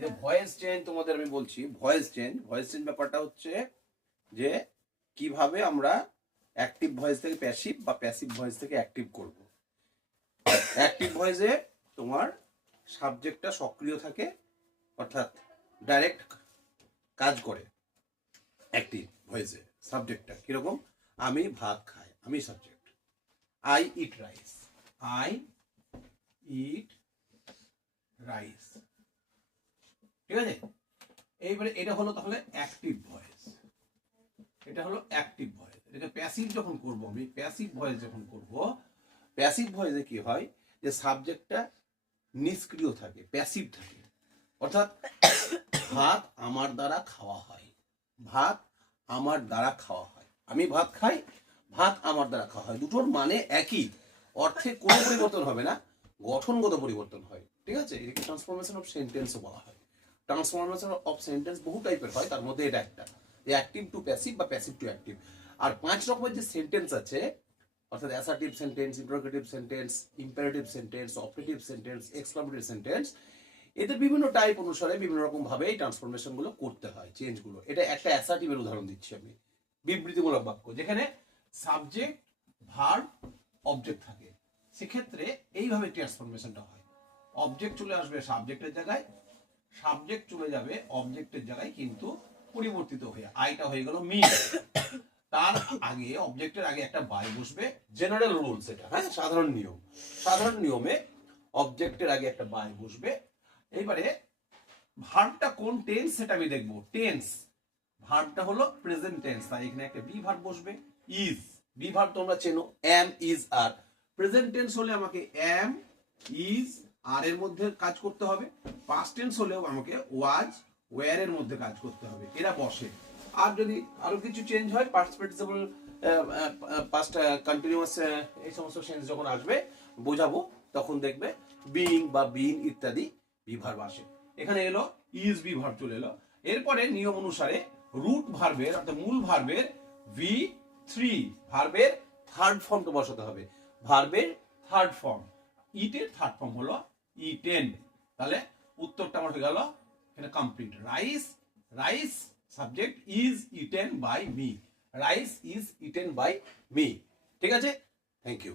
যে voice change তোমাদের আমি বলছি, ভয়েস চেঞ্জ ব্যাপারটা হচ্ছে যে কিভাবে আমরা অ্যাক্টিভ ভয়েস থেকে প্যাসিভ বা প্যাসিভ ভয়েস থেকে অ্যাক্টিভ করব। অ্যাক্টিভ ভয়েসে তোমার সাবজেক্টটা সক্রিয় থাকে, অর্থাৎ ডাইরেক্ট কাজ করে। অ্যাক্টিভ ভয়েসে সাবজেক্টটা কিরকম, আমি ভাত খাই, আমি subject, I eat rice, I eat rice, ঠিক আছে। এইবারে এটা হলো তাহলে অ্যাক্টিভ ভয়েস, এটা হলো অ্যাক্টিভ ভয়েস। এটাকে প্যাসিভ যখন করব, আমি প্যাসিভ ভয়েস যখন করব, প্যাসিভ ভয়েসে কি হয় যে সাবজেক্টটা নিষ্ক্রিয় থাকে, প্যাসিভ থাকে। অর্থাৎ ভাত আমার দ্বারা খাওয়া হয়, ভাত আমার দ্বারা খাওয়া হয়, আমি ভাত খাই, ভাত আমার দ্বারা খাওয়া হয়, দুটোর মানে একই, অর্থে কোনো পরিবর্তন হবে না, গঠনগত পরিবর্তন হয়, ঠিক আছে। এটাকে ট্রান্সফরমেশন অফ সেন্টেন্সও বলা হয়। ট্রান্সফরমেশন অফ সেন্টেন্স বহু টাইপের হয়, তার মধ্যে এটা একটা, অ্যাক্টিভ টু প্যাসিভ বা প্যাসিভ টু অ্যাক্টিভ। আর 5 রকমের যে সেন্টেন্স আছে, অর্থাৎ assertive sentence, interrogative sentence, imperative sentence, operative sentence, exclamatory sentence, এদের বিভিন্ন টাইপ অনুসারে বিভিন্ন রকম ভাবে এই ট্রান্সফরমেশন গুলো করতে হয়, চেঞ্জ গুলো। এটা একটা অ্যাসার্টিভের উদাহরণ দিচ্ছি আমি, বিবৃতিমূলক বাক্য যেখানে সাবজেক্ট, ভার্ব, অবজেক্ট থাকে, সেক্ষেত্রে এইভাবে ট্রান্সফরমেশনটা হয়। অবজেক্ট চলে আসবে সাবজেক্টের জায়গায়, সাবজেক্ট চলে যাবে অবজেক্টের জায়গায়, কিন্তু পরিবর্তিত হয়ে আইটা হয়ে গেল মি। তার আগে, অবজেক্টের আগে একটা বাই বসবে, জেনারেল রুলস এটা, হ্যাঁ, সাধারণ নিয়ম। সাধারণ নিয়মে অবজেক্টের আগে একটা বাই বসবে। এইবারে ভার্বটা কোন টেন্স সেটা আমি দেখবো, টেন্স, ভার্বটা হলো প্রেজেন্ট টেন্স, তাই এখানে একটা বি ভার্ব বসবে, ইজ, বি ভার্ব তোমরা চেনো, am, is, are. Present tense হলে আমাকে এম, ইজ, আর এর মধ্যে কাজ করতে হবে। পাস্ট টেন্স হলেও আমাকে ওয়াজ, ওয়্যার এর মধ্যে কাজ করতে হবে, এরা বসে। আর যদি আরো কিছু চেঞ্জ হয়, পাস্ট পার্টিসিপল, পাস্ট কন্টিনিউয়াস, এই সমস্ত সেন্স যখন আসবে বোঝাবো, তখন দেখবে বিইং বা বিন ইত্যাদি বি ভার্ব আসে। এখানে এলো ইজ, বি ভার্ব চলে এলো। এরপরে নিয়ম অনুসারে রুট ভার্বের, অর্থাৎ মূল ভার্বের V3, ভার্বের থার্ড ফর্মটা বসাতে হবে। ভার্বের থার্ড ফর্ম, ইটের থার্ড ফর্ম হলো ইটেন। তাহলে উত্তরটা আমার হয়ে গেল এখানে complete. Rice, rice subject, is eaten by me, rice is eaten by me, ঠিক আছে। Thank you.